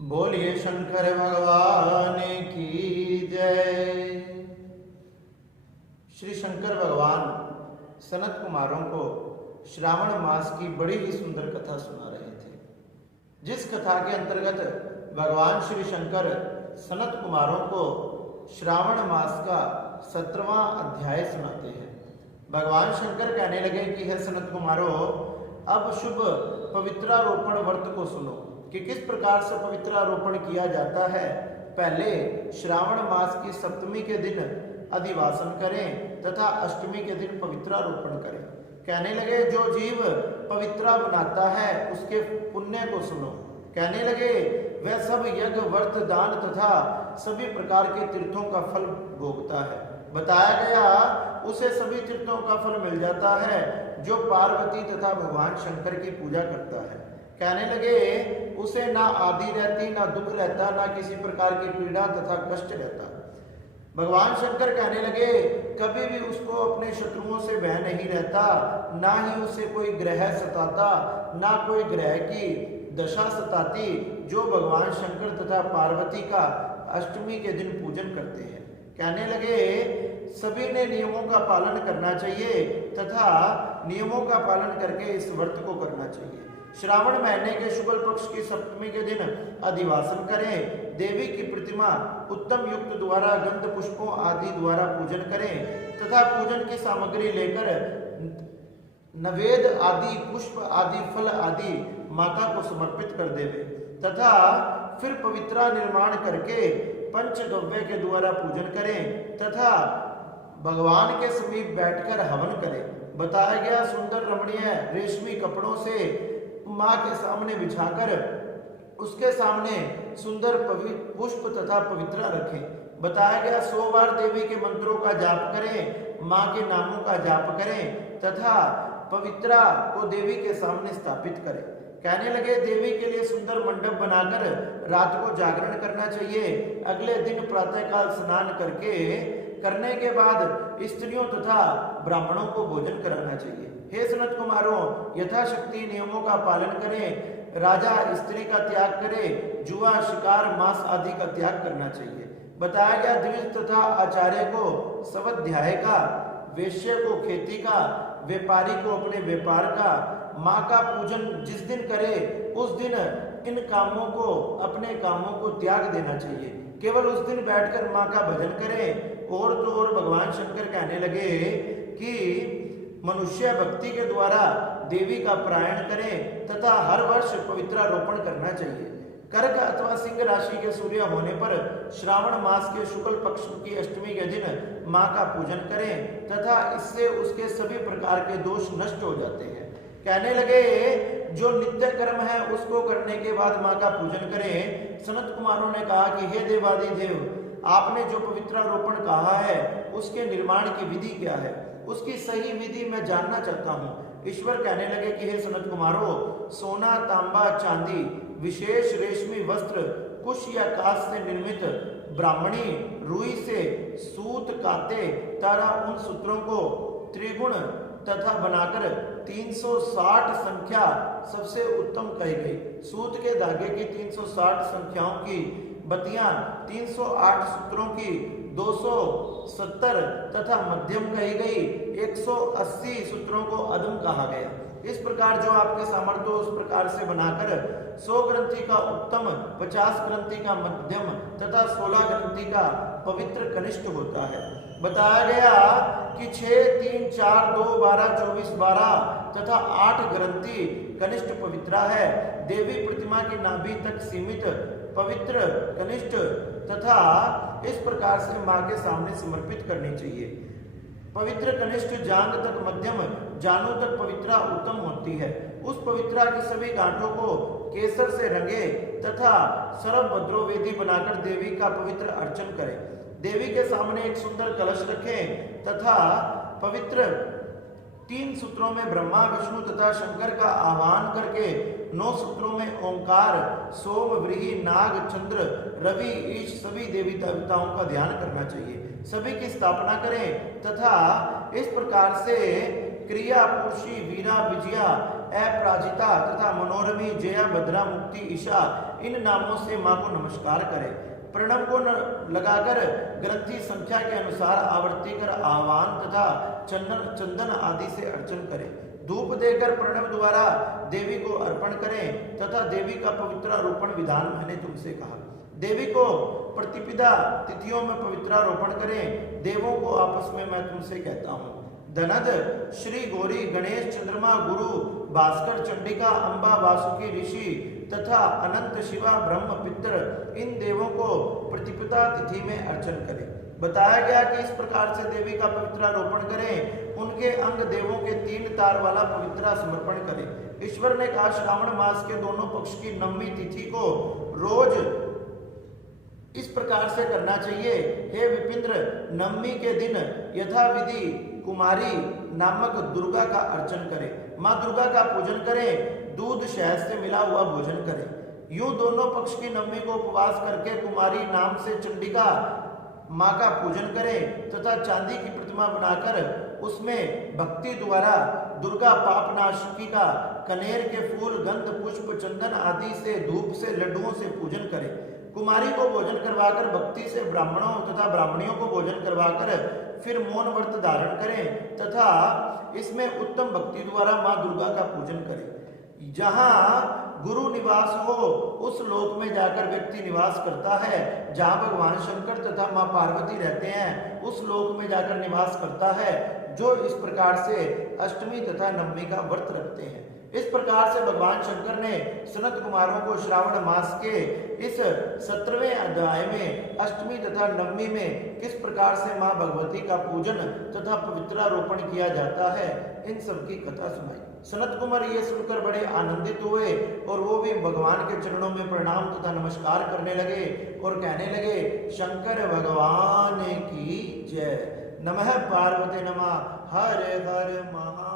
बोलिए शंकर भगवान की जय। श्री शंकर भगवान सनत कुमारों को श्रावण मास की बड़ी ही सुंदर कथा सुना रहे थे, जिस कथा के अंतर्गत भगवान श्री शंकर सनत कुमारों को श्रावण मास का 17वां अध्याय सुनाते हैं। भगवान शंकर कहने लगे कि हे सनत कुमारों, अब शुभ पवित्रारोपण व्रत को सुनो कि किस प्रकार से पवित्रारोपण किया जाता है। पहले श्रावण मास की सप्तमी के दिन अधिवासन करें तथा अष्टमी के दिन पवित्रारोपण करें। कहने लगे जो जीव पवित्रा बनाता है उसके पुण्य को सुनो। कहने लगे वह सब यज्ञ व्रत दान तथा सभी प्रकार के तीर्थों का फल भोगता है। बताया गया उसे सभी तीर्थों का फल मिल जाता है जो पार्वती तथा भगवान शंकर की पूजा करता है। कहने लगे उसे ना आदि रहती, ना दुख रहता, ना किसी प्रकार की पीड़ा तथा कष्ट रहता। भगवान शंकर कहने लगे कभी भी उसको अपने शत्रुओं से भय नहीं रहता, ना ही उसे कोई ग्रह सताता, ना कोई ग्रह की दशा सताती, जो भगवान शंकर तथा पार्वती का अष्टमी के दिन पूजन करते हैं। कहने लगे सभी ने नियमों का पालन करना चाहिए तथा नियमों का पालन करके इस व्रत को करना चाहिए। श्रावण महीने के शुक्ल पक्ष की सप्तमी के दिन अधिवासन करें। देवी की प्रतिमा उत्तम युक्त द्वारा गंध पुष्पों आदि द्वारा पूजन करें तथा पूजन की सामग्री लेकर नवेद आदि पुष्प आदि फल आदि माता को समर्पित कर देवे तथा फिर पवित्रा निर्माण करके पंचगव्य के द्वारा पूजन करें तथा भगवान के समीप बैठकर हवन करें। बताया गया सुंदर रमणीय रेशमी कपड़ों से माँ के सामने बिछाकर उसके सामने सुंदर पुष्प तथा पवित्रा रखें। बताया गया 100 बार देवी के मंत्रों का जाप करें, माँ के नामों का जाप करें तथा पवित्रा को देवी के सामने स्थापित करें। कहने लगे देवी के लिए सुंदर मंडप बनाकर रात को जागरण करना चाहिए। अगले दिन प्रातःकाल स्नान करने के बाद स्त्रियों तथा ब्राह्मणों को भोजन कराना चाहिए। हे सनत कुमारों, यथाशक्ति नियमों का पालन करें। राजा स्त्री का त्याग करे, जुआ शिकार मांस आदि का त्याग करना चाहिए। बताया गया द्विज तथा आचार्य को स्वाध्याय का, वेश्य को खेती का, व्यापारी को अपने व्यापार का, माँ का पूजन जिस दिन करे उस दिन इन कामों को अपने कामों को त्याग देना चाहिए। केवल उस दिन बैठकर माँ का भजन करें। और तो और भगवान शंकर कहने लगे कि मनुष्य भक्ति के द्वारा देवी का पारायण करें तथा हर वर्ष पवित्रारोपण करना चाहिए। कर्क अथवा सिंह राशि के सूर्य होने पर श्रावण मास के शुक्ल पक्ष की अष्टमी के दिन माँ का पूजन करें तथा इससे उसके सभी प्रकार के दोष नष्ट हो जाते हैं। कहने लगे जो नित्य कर्म है उसको करने के बाद माँ का पूजन करें। सनत कुमारों ने कहा कि हे देवादिदेव, आपने जो पवित्रारोपण कहा है उसके निर्माण की विधि क्या है, उसकी सही विधि मैं जानना चाहता हूँ। ईश्वर कहने लगे कि हे सनत कुमारों, सोना तांबा चांदी विशेष रेशमी वस्त्र कुश या कांस से निर्मित ब्राह्मणी रुई से सूत काते तारा उन सूत्रों को त्रिगुण तथा बनाकर 360 संख्या सबसे उत्तम कही गई। सूत के धागे की 360 संख्याओं की बतियां 308 सूत्रों की 270 तथा मध्यम कही गई। 180 सूत्रों को अदम कहा गया। इस प्रकार जो आपके सामर्थ्य उस प्रकार से बनाकर 100 ग्रंथि का उत्तम, 50 ग्रंथि का मध्यम तथा 16 ग्रंथि का पवित्र कनिष्ठ होता है। बताया गया कि 6, 3, 4, 2, 12, 24, 12 तथा 8 ग्रंथि कनिष्ठ पवित्रा है। देवी प्रतिमा की नाभि तक सीमित पवित्र कनिष्ठ तथा इस प्रकार से माँ के सामने समर्पित करनी चाहिए। पवित्र कनिष्ठ जांग तक मध्यम, जानों तक पवित्रा उत्तम होती है। उस पवित्रा की सभी गांठों को केसर से रंगे तथा सर्वभद्रो वेदी बनाकर देवी का पवित्र अर्चन करें। देवी के सामने एक सुंदर कलश रखें तथा पवित्र 3 सूत्रों में ब्रह्मा विष्णु तथा शंकर का आह्वान करके 9 सूत्रों में ओंकार, सोम, व्रीहि, नाग, चंद्र, रवि, ईश सभी देवी देवताओं का ध्यान करना चाहिए। सभी की स्थापना करें तथा इस प्रकार से क्रिया पुरुषी वीरा विजया अपराजिता तथा मनोरमी जया भद्रा मुक्ति ईशा इन नामों से माँ को नमस्कार करें। प्रणव को लगाकर ग्रंथि संख्या के अनुसार आवर्ती कर आह्वान तथा चंदन आदि से अर्चन करें। धूप देकर प्रणव द्वारा देवी को अर्पण करें तथा देवी का पवित्रारोपण विधान मैंने तुमसे कहा। देवी को प्रतिपदा तिथियों में पवित्रारोपण करें। देवों को आपस में मैं तुमसे कहता हूँ। धनद श्री गौरी गणेश चंद्रमा गुरु भास्कर चंडिका अंबा वासुकी ऋषि तथा अनंत शिवा ब्रह्म पितर इन देवों को प्रतिपदा तिथि में अर्चन करें। बताया गया कि इस प्रकार से देवी का पवित्रारोपण करें। उनके अंग देवों के 3 तार वाला पवित्रा समर्पण करें। ईश्वर ने कहा श्रावण मास के दोनों पक्ष की 9वीं तिथि को रोज इस प्रकार से करना चाहिए। हे विपिंद्र, 9वीं के दिन यथाविधि कुमारी नामक दुर्गा का अर्चन करें। माँ दुर्गा का पूजन करें। दूध शहद से मिला हुआ भोजन करें। यूं दोनों पक्ष की 9वीं को उपवास करके कुमारी नाम से चंडिका माँ का पूजन करें तथा चांदी की प्रतिमा बनाकर उसमें भक्ति द्वारा दुर्गा पापनाशकी का कनेर के फूल गंध पुष्प चंदन आदि से धूप से लड्डुओं से पूजन करें। कुमारी को भोजन करवाकर भक्ति से ब्राह्मणों तथा ब्राह्मणियों को भोजन करवाकर फिर मौन व्रत धारण करें तथा इसमें उत्तम भक्ति द्वारा माँ दुर्गा का पूजन करें। जहाँ गुरु निवास हो उस लोक में जाकर व्यक्ति निवास करता है। जहाँ भगवान शंकर तथा माँ पार्वती रहते हैं उस लोक में जाकर निवास करता है जो इस प्रकार से अष्टमी तथा 9वीं का व्रत रखते हैं। इस प्रकार से भगवान शंकर ने सनत कुमारों को श्रावण मास के इस 17वें अध्याय में अष्टमी तथा 9वीं में किस प्रकार से माँ भगवती का पूजन तथा पवित्रारोपण किया जाता है इन सब की कथा सुनाई। सनत कुमार ये सुनकर बड़े आनंदित हुए और वो भी भगवान के चरणों में प्रणाम तथा नमस्कार करने लगे और कहने लगे, शंकर भगवान की जय। नमः पार्वती नमः। हर हर महादेव।